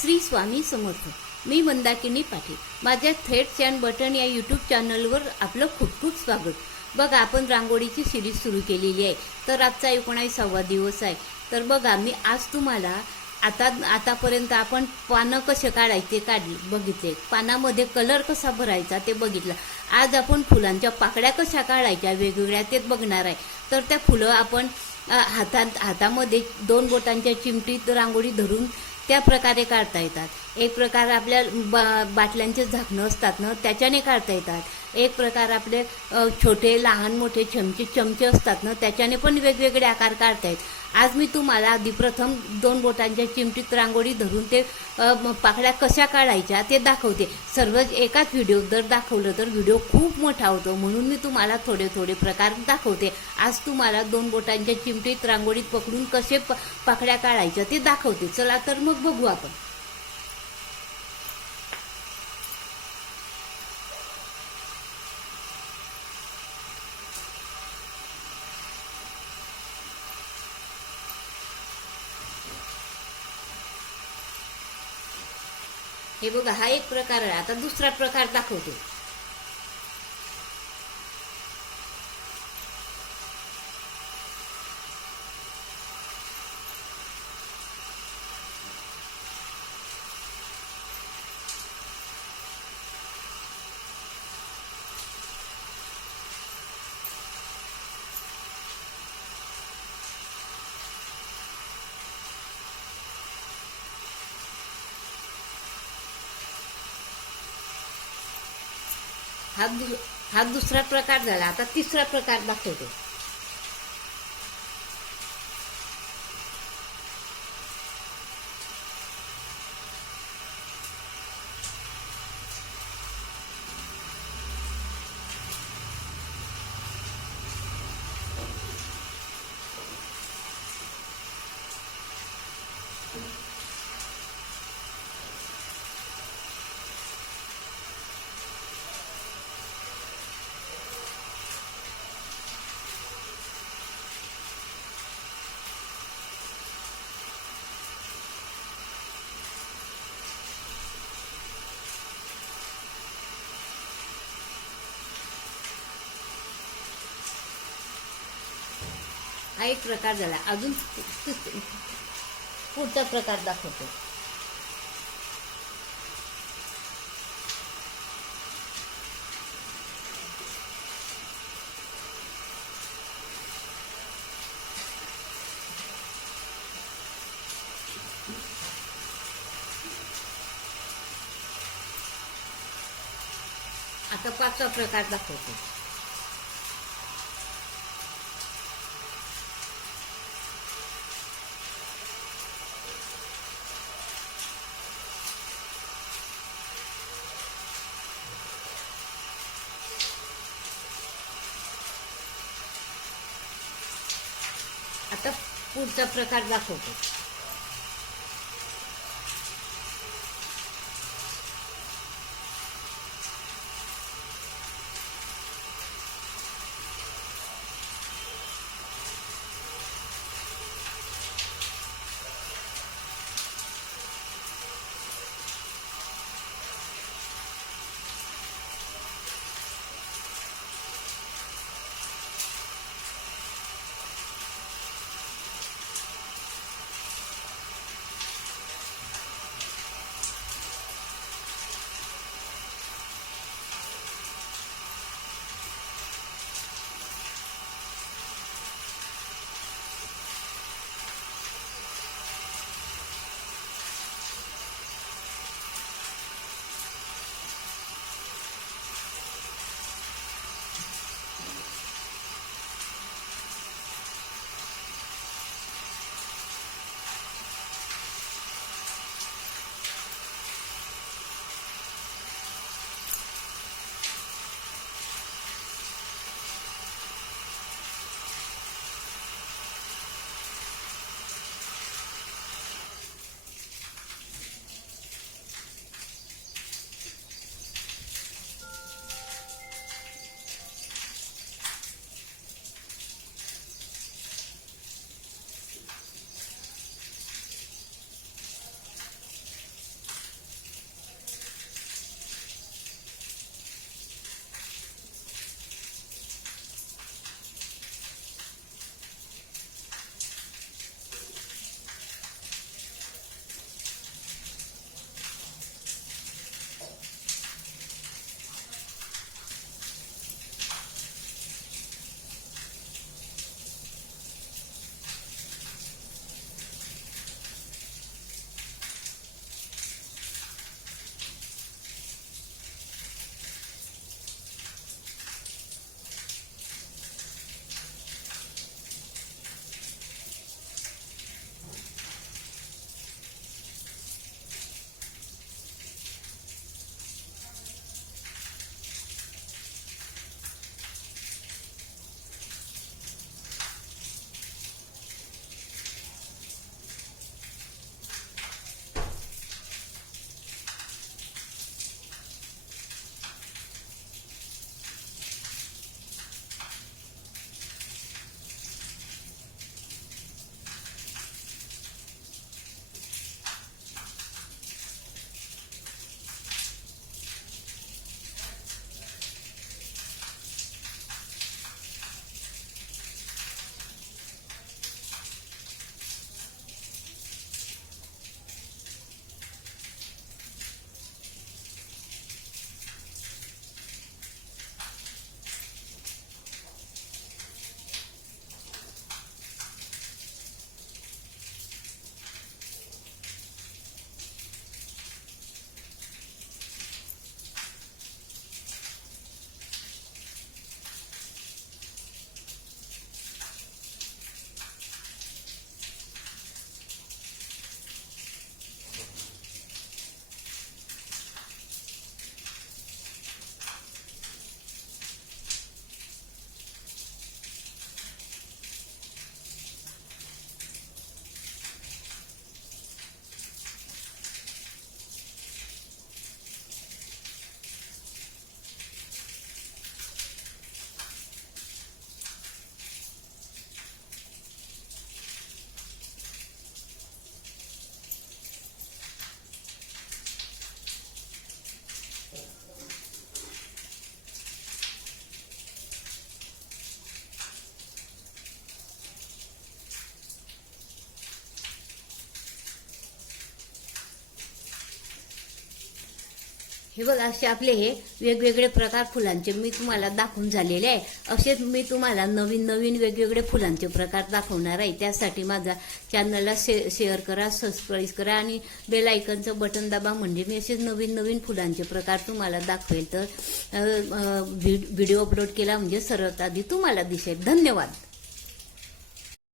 श्री स्वामी समर्थ. मी मंदाकिनी पाटील. माझ्या थेट चॅन बटन या यूट्यूब चॅनलवर आपलं खूप खूप स्वागत. बघा आपण रांगोळीची सिरीज सुरू केलेली आहे. तर आजचा एकोणावीसावा दिवस आहे. तर बघा मी आज तुम्हाला आता आतापर्यंत आपण पानं कसे काढायचे काढले बघितले. पानामध्ये कलर कसा भरायचा ते बघितलं. आज आपण फुलांच्या पाकड्या कशा काढायच्या वेगवेगळ्या तेच बघणार आहे. तर त्या फुलं आपण हातात हातामध्ये दोन बोटांच्या चिमटीत रांगोळी धरून त्या प्रकारे काढता येतात. एक प्रकार आपल्या बा बाटल्यांचे झाकणं असतात ना त्याच्याने काढता येतात. एक प्रकार आपले छोटे लहान मोठे चमचे चमचे असतात ना त्याच्याने पण वेगवेगळे आकार काढता येतात आज मी तुम्हाला आधी प्रथम दोन बोटांच्या चिमटीत रांगोळी धरून ते पाकळ्या कशा काढायच्या ते दाखवते. सर्व एकाच व्हिडिओ जर दाखवलं तर व्हिडिओ खूप मोठा होतो म्हणून मी तुम्हाला थोडे थोडे प्रकार दाखवते. आज तुम्हाला दोन बोटांच्या चिमटीत रांगोळीत पकडून कसे प- पाकळ्या काढायच्या ते दाखवते. चला तर मग बघू आपण. हे बघा हा एक प्रकार आहे. आता दुसरा प्रकार दाखवतो. हा दु हा दुसरा प्रकार झाला. आता तिसरा प्रकार दाखवतो. हा एक प्रकार झाला. अजून पुढचा प्रकार दाखवतो. आता पाचवा प्रकार दाखवतो. आता पुढचा प्रकार दाखवतो. हे बघ असे आपले हे वेगवेगळे प्रकार फुलांचे मी तुम्हाला दाखवून झालेले आहे. असेच मी तुम्हाला नवीन नवीन वेगवेगळे फुलांचे प्रकार दाखवणार आहे. त्यासाठी माझा चॅनलला शे शेअर करा सबस्क्राईब करा आणि बेल आयकनचं बटन दाबा म्हणजे मी असेच नवीन नवीन फुलांचे प्रकार तुम्हाला दाखवेल. तर व्हिडिओ अपलोड केला म्हणजे सर्वात आधी तुम्हाला दिसेल. धन्यवाद!